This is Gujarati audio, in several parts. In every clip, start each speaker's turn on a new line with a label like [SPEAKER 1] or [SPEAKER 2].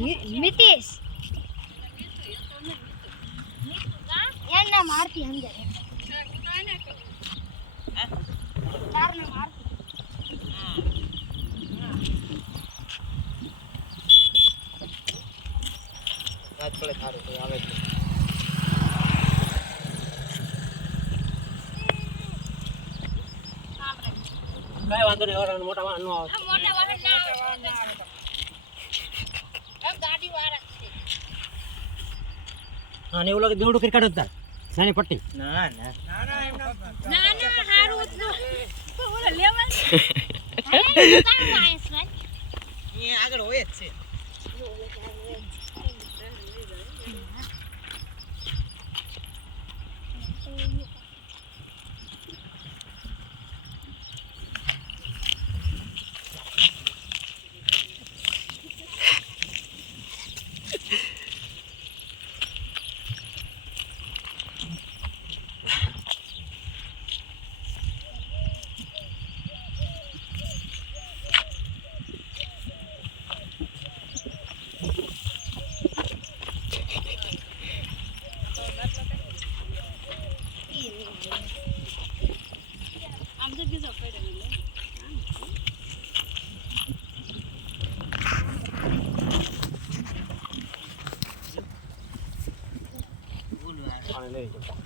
[SPEAKER 1] મિતેશ એન નામ આરતી અંદર તાર નામ આરતી
[SPEAKER 2] રાત પડે થારું તો આવે છે
[SPEAKER 3] કઈ વાંધો નહીં મોટા વાહન નો આવે.
[SPEAKER 1] મોટા વાહન ના આવે ગાડી વાળા
[SPEAKER 3] હા ને એવું લાગે બેવડું કરી કાઢો તાર પટ્ટી
[SPEAKER 2] ના ના
[SPEAKER 1] ના ના હારું તો ઓલા લેવલ
[SPEAKER 2] આગળ હોય જ છે
[SPEAKER 1] lagi cepat.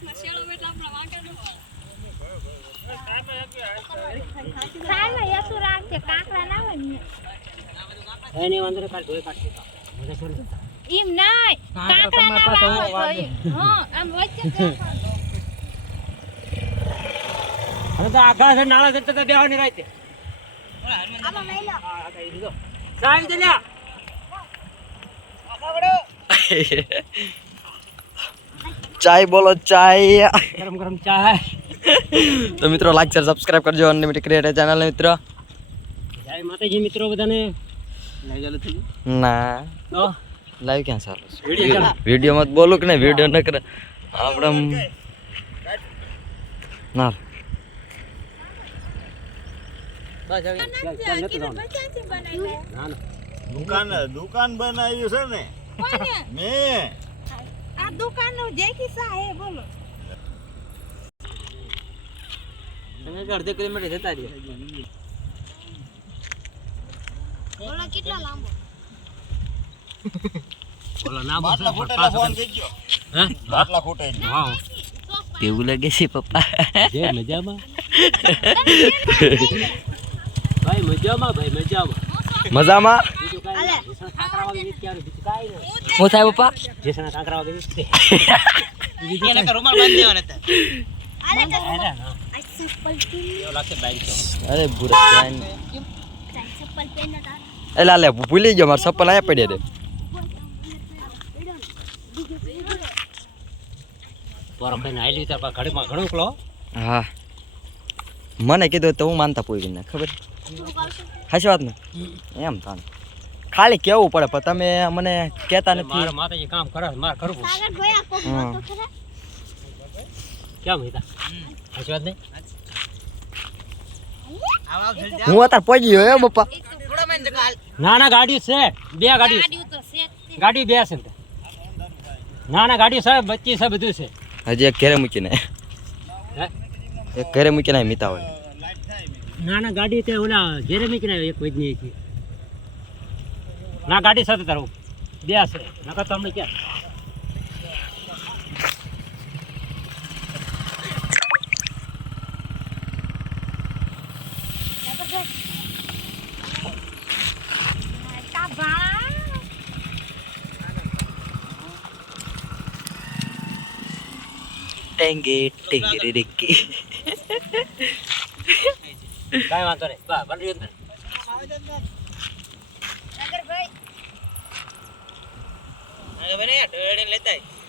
[SPEAKER 1] Masya
[SPEAKER 3] Allah, kita belum.
[SPEAKER 1] સાલા યસુ રાખજે કાકરા ના હોય ને
[SPEAKER 3] એની વાંધો નહીં ધોઈ કાઢી મજા છે
[SPEAKER 1] ઈમ નાય કાકરા ના હોય હા આમ વચ્ચે
[SPEAKER 3] હવે તો આઘા છે નાળા છે તો બેવાની રાતે
[SPEAKER 1] આમાં લઈ લો
[SPEAKER 3] હા આ કઈ દીધો સાહેબ આખા લ્યા
[SPEAKER 4] ચાય બોલો ચાય.
[SPEAKER 3] ગરમ ગરમ ચા
[SPEAKER 4] તો મિત્રો લાઈક શેર સબસ્ક્રાઇબ કરજો અનલિમિટેડ ક્રિએટર ચેનલ મિત્રો.
[SPEAKER 3] જય માતાજી મિત્રો બધાને.
[SPEAKER 4] ના.
[SPEAKER 3] તો?
[SPEAKER 4] લાઈવ ક્યાં ચાલુ છે?
[SPEAKER 3] વીડિયો
[SPEAKER 4] મતમાં બોલું કે નહીં? વીડિયો ન કરે. આપણે ના.
[SPEAKER 5] દુકાન દુકાન બનાવ્યું છે ને. મેં.
[SPEAKER 1] આ દુકાન જે કિસ્સા હે બોલો.
[SPEAKER 3] તમે તો અડધો કિલોમીટર જતા રહ્યો.
[SPEAKER 1] બોલો કેટલા લાંબો?
[SPEAKER 3] બોલો ના
[SPEAKER 5] બાટલા ફૂટેલા ફોન થઈ ગયો.
[SPEAKER 3] હા?
[SPEAKER 5] બાટલા ફૂટે
[SPEAKER 3] વાહ
[SPEAKER 4] કેવું લાગે છે પપ્પા?
[SPEAKER 3] જે મજામાં? ભાઈ મજામાં ભાઈ મજામાં.
[SPEAKER 4] મજામાં?
[SPEAKER 3] બીજું કાંઈ નહીં. જેસણા કાંકરા વાગે બીજું કાંઈ નહીં.
[SPEAKER 4] શું થાય પપ્પા?
[SPEAKER 3] જેસણા કાંકરા વાગે વીજ છે.
[SPEAKER 2] એને રૂમાલ બાંધી દેવાના હતા.
[SPEAKER 1] અરે
[SPEAKER 4] બુરા જાન
[SPEAKER 1] ચપ્પલ પહેન તાર
[SPEAKER 4] એલા લે ભૂલી ગયો મારા ચપ્પલ આયા પડ્યા દે. હા. મને કીધું તો હું માનતા પૂરી ખબર? હાશી વાત ને? એમ તાને ખાલી કેવું પડે પણ તમે મને કહેતા નથી
[SPEAKER 3] મારે માતાજી કામ કરે મારે કરવું છે.
[SPEAKER 1] સાગર ભાઈ આ કોક તો ખરા
[SPEAKER 3] કેમ હિતા? સાચી વાત નહીં?
[SPEAKER 4] હું અત્યારે પહોંચી ગયો
[SPEAKER 2] તો કાલ
[SPEAKER 3] ના ના ગાડી છે બે ગાડી
[SPEAKER 1] ગાડી તો છે જ તે.
[SPEAKER 3] ગાડી બે છે ને. ના ગાડી છે બચ્ચી છે બધું છે
[SPEAKER 4] હજી એક ઘરે મૂકીને? એક ઘરે મૂકીને મીતા હોય
[SPEAKER 3] ના ના ગાડી તે ઓલા ઘેરે મૂકીને એક વૈજ્ઞાનિક. ના ગાડી સાથે તારું. બે હશે નકર તો અમને ક્યાં?
[SPEAKER 1] ભા
[SPEAKER 4] ટેંગે ટેંગરી
[SPEAKER 3] કાંઈ વાંધો નહીં. બા બની અંદર
[SPEAKER 1] સાગર ભાઈ
[SPEAKER 2] હવે ને ઢોળીને લેતા.